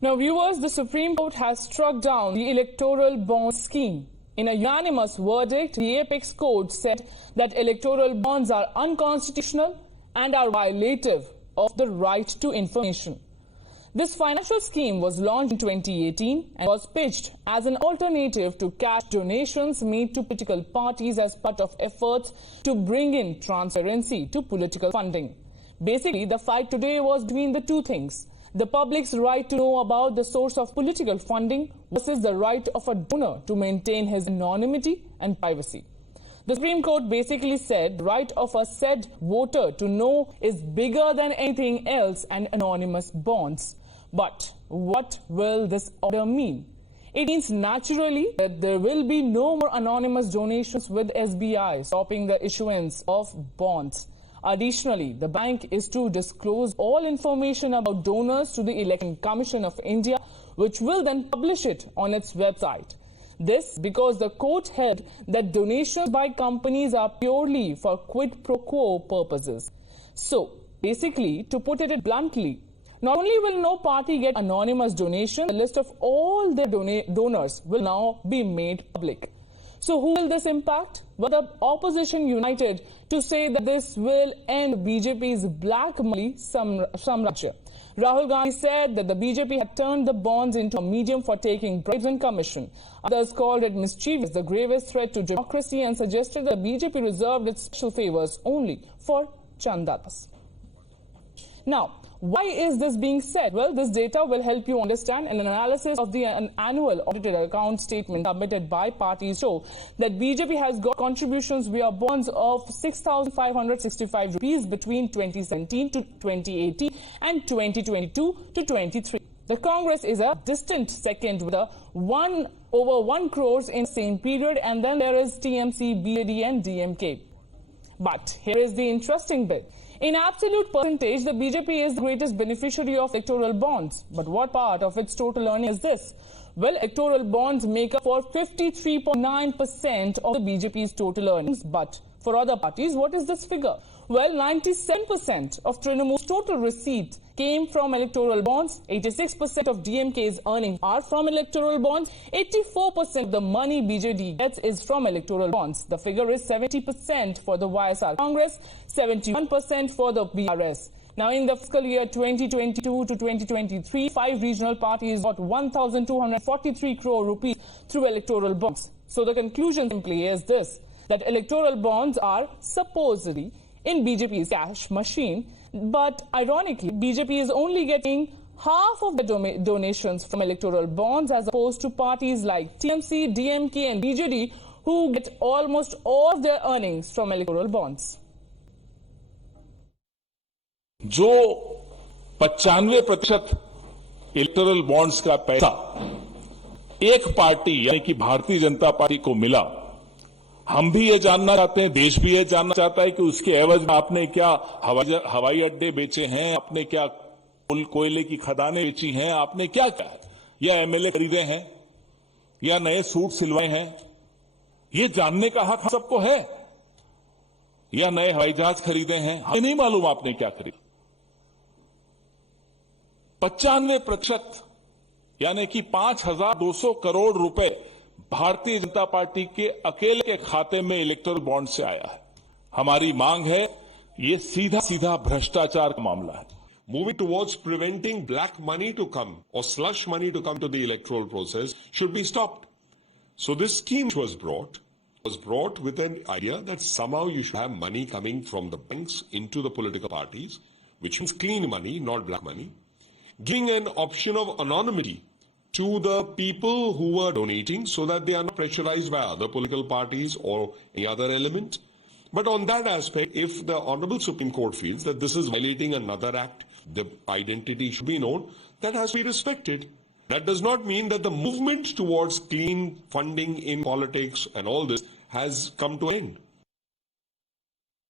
Now, viewers, the Supreme Court has struck down the Electoral Bonds scheme. In a unanimous verdict, the Apex Court said that electoral bonds are unconstitutional and are violative of the right to information. This financial scheme was launched in 2018 and was pitched as an alternative to cash donations made to political parties as part of efforts to bring in transparency to political funding. Basically, the fight today was between the two things: the public's right to know about the source of political funding versus the right of a donor to maintain his anonymity and privacy. The Supreme Court basically said the right of a said voter to know is bigger than anything else and anonymous bonds. But what will this order mean? It means naturally that there will be no more anonymous donations with SBI, stopping the issuance of bonds. Additionally, the bank is to disclose all information about donors to the Election Commission of India, which will then publish it on its website. This because the court held that donations by companies are purely for quid pro quo purposes. So, basically, to put it bluntly, not only will no party get anonymous donations, the list of all their donors will now be made public. So who will this impact? Well, the opposition united to say that this will end BJP's black money samrajya. Rahul Gandhi said that the BJP had turned the bonds into a medium for taking bribes and commission. Others called it mischievous, the gravest threat to democracy, and suggested that the BJP reserved its special favors only for chandadas. Now, why is this being said? Well, this data will help you understand. An analysis of the annual audited account statement submitted by parties show that BJP has got contributions via bonds of 6,565 rupees between 2017 to 2018 and 2022 to 23. The Congress is a distant second with over 1 crores in the same period, and then there is TMC, BJD and DMK. But here is the interesting bit. In absolute percentage, the BJP is the greatest beneficiary of electoral bonds. But what part of its total earning is this? Well, electoral bonds make up for 53.9% of the BJP's total earnings. But for other parties, what is this figure? Well, 97% of Trinamool's total receipts came from electoral bonds, 86% of DMK's earnings are from electoral bonds, 84% of the money BJD gets is from electoral bonds. The figure is 70% for the YSR Congress, 71% for the BRS. Now, in the fiscal year 2022 to 2023, 5 regional parties got 1,243 crore rupees through electoral bonds. So the conclusion simply is this, that electoral bonds are supposedly in BJP's cash machine, but ironically, BJP is only getting half of the donations from electoral bonds as opposed to parties like TMC, DMK and BJD who get almost all of their earnings from electoral bonds. जो 95% electoral bonds का पैसा एक party यानी कि Bharatiya Janata party को मिला, हम भी ये जानना चाहते हैं, देश भी ये जानना चाहता है कि उसके एवज में आपने क्या हवाई अड्डे बेचे हैं, आपने क्या कोयले की खदानें बेची हैं, आपने क्या क्या है, या एमएलए खरीदे हैं, या नए सूट सिलवाए हैं, ये जानने का हक हम सबको है, या नए हवाई जहाज खरीदे हैं, हमें नहीं मालूम आपने क्या खरीदा। 95% यानी कि 5,200 करोड़ रुपए भारतीय जनता पार्टी के अकेले के खाते में इलेक्टोरल बॉन्ड से आया है। हमारी मांग है, ये सीधा सीधा भ्रष्टाचार का मामला है। Moving towards preventing black money to come or slush money to come to the electoral process should be stopped. So this scheme was brought with an idea that somehow you should have money coming from the banks into the political parties, which means clean money, not black money, giving an option of anonymity to the people who are donating so that they are not pressurized by other political parties or any other element. But on that aspect, if the Honorable Supreme Court feels that this is violating another act, the identity should be known, that has to be respected. That does not mean that the movement towards clean funding in politics and all this has come to an end.